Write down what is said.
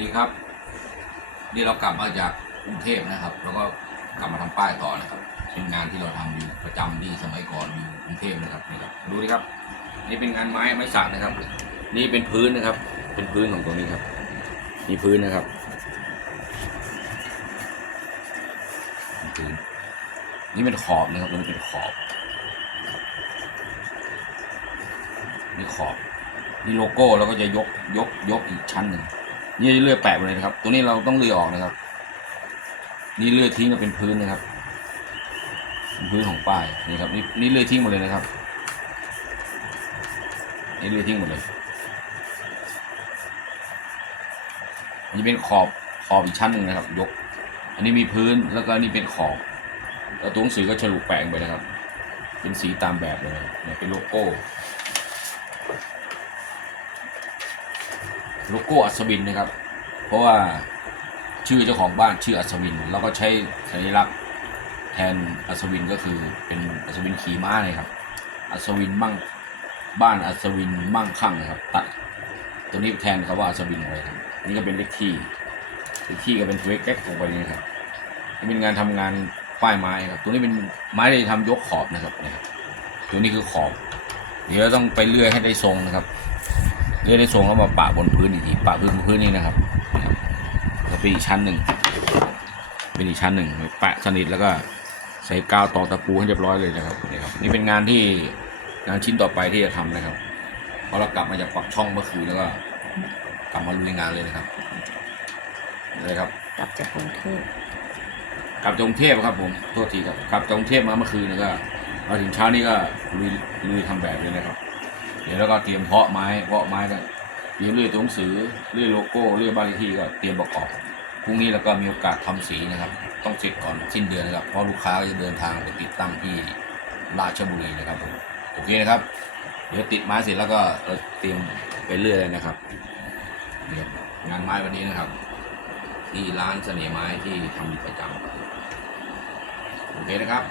ดีครับ นี่เรากลับมาจากกรุงเทพนะครับ แล้วก็กลับมาทำป้ายต่อนะครับ เป็นงานที่เราทำอยู่ประจำที่สมัยก่อนอยู่กรุงเทพนะครับนี่ครับดูดิครับ นี่เป็นงานไม้ไม้สักนะครับ นี่เป็นพื้นนะครับ เป็นพื้นของตรงนี้ครับนี่พื้นนะครับนี่พื้นนี่เป็นขอบนะครับตรงนี้เป็นขอบนี่ขอบนี่โลโก้เราก็จะยกยกยกอีกชั้นหนึ่ง นี่เลื่อยแปะไปเลยนะครับตรงนี้เราต้องเลื่อยออกนะครับ นี่เลื่อยทิ้งมาเป็นพื้นนะครับเป็นพื้นของป้ายนี่ครับนี่นี่เลื่อยทิ้งหมดเลยนะครับนี่เลื่อยทิ้งหมดเลยอันนี้เป็นขอบขอบอีกชั้นหนึ่งนะครับ ยก อันนี้มีพื้นแล้วก็นี่เป็นขอบแล้วตัวหนังสือก็ฉลุแปะลงไปนะครับ เป็นสีตามแบบเลยเนี่ยเป็นโลโก้ โลโก้อัศวินนะครับ เพราะว่าชื่อเจ้าของบ้านชื่ออัศวินแล้วก็ใช้สัญลักษณ์แทนอัศวินก็คือเป็นอัศวินขี่ม้าเลยครับ อัศวินมั่งบ้านอัศวินมั่งคั่งนะครับ ตัดตัวนี้แทนคำว่าอัศวินไว้ครับนี่ก็เป็นเลขที่เลขที่ก็เป็นตัวเล็กลงไปนี่ครับนี่เป็นงานทำงานป้ายไม้ครับ ตัวนี้เป็นไม้ที่ทำยกขอบนะครับนะครับ ตัวนี้คือขอบ เดี๋ยวเราต้องไปเลื่อยให้ได้ทรงนะครับ เลื่อยได้ทรงแล้วมาปะบนพื้นอีกทีปะพื้นพื้นนี่นะครับนะครับแล้วเป็นอีกชั้นหนึ่งเป็นอีกชั้นหนึ่งแปะสนิทแล้วก็ใส่กาวตอกตะปูให้เรียบร้อยเลยนะครับนี่ครับนี่เป็นงานที่งานชิ้นต่อไปที่จะทำนะครับพอเรากลับมาจากปักช่องเมื่อคืนแล้วก็กลับมาลุยงานเลยนะครับเลยครับกลับจากกรุงเทพกลับจากกรุงเทพครับผมโทษทีครับกลับจากกรุงเทพมาเมื่อคืนแล้วก็มาถึงเช้านี้ก็ลุยลุยทำแบบเลยนะครับเดี๋ยวแล้วก็เตรียมเพาะไม้เพาะไม้ก็เตรียมเลื่อยตัวหนังสือเลื่อยโลโก้เลื่อยบ้านที่ก็เตรียมประกอบพรุ่งนี้เราก็มีโอกาสทำสีนะครับ ต้องเสร็จก่อนสิ้นเดือนนะครับเพราะลูกค้าจะเดินทางไปติดตั้งที่ราชบุรีนะครับผมโอเคนะครับ เดี๋ยวติดไม้เสร็จแล้วก็เราเตรียมไปเรื่อยเลยนะครับนี่ครับงานไม้วันนี้นะครับ ที่ร้านเสน่ห์ไม้ที่ทำอยู่ประจำโอเคนะครับ